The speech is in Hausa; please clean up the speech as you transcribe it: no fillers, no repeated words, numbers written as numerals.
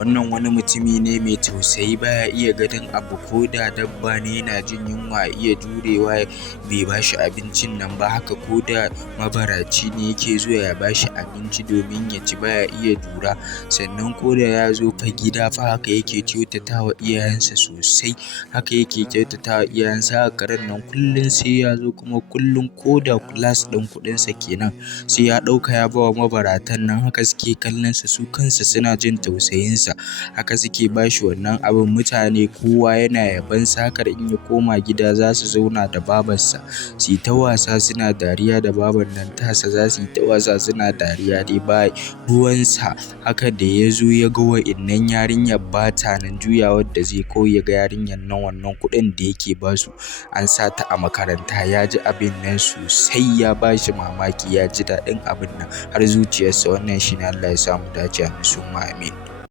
Wannan wani mutumi ne mai tausayi, baya iya ganin abu ko da dabba ne yana jin yunwa iya jurewa bai bashi abincin nan ba, haka ko da mabaraci ne yake zuwa ya bashi abinci domin ya ci baya iya jura. Sannan ko da ya zo fa gida fa haka yake kyautatawa iyayensa sosai, haka yake kyautatawa iyayensa. Haka karen nan kullum sai ya zo, kuma kullum ko da class ɗin kuɗinsa kenan sai ya ɗauka ya bawa mabaratan nan. Haka suke kallonsa, su kansa suna jin tausayinsa, haka suke bashi wannan abin. Mutane kowa yana yabonsa. Haka in ya koma gida za su zauna da babarsa su yi ta wasa suna dariya da baban nan tasa, za su yi ta wasa suna dariya dai ba ruwansa. Haka da ya zo ya ga wa'innan yarinyar ba ta nan, juyawar da zai kawai ya ga yarinyar nan wannan kuɗin da yake basu an sa ta a makaranta. Ya ji abin nan sosai, ya bashi mamaki, ya ji daɗin abin nan har zuciyarsa. Wannan shine, Allah ya sa mu dace, amin summa amin.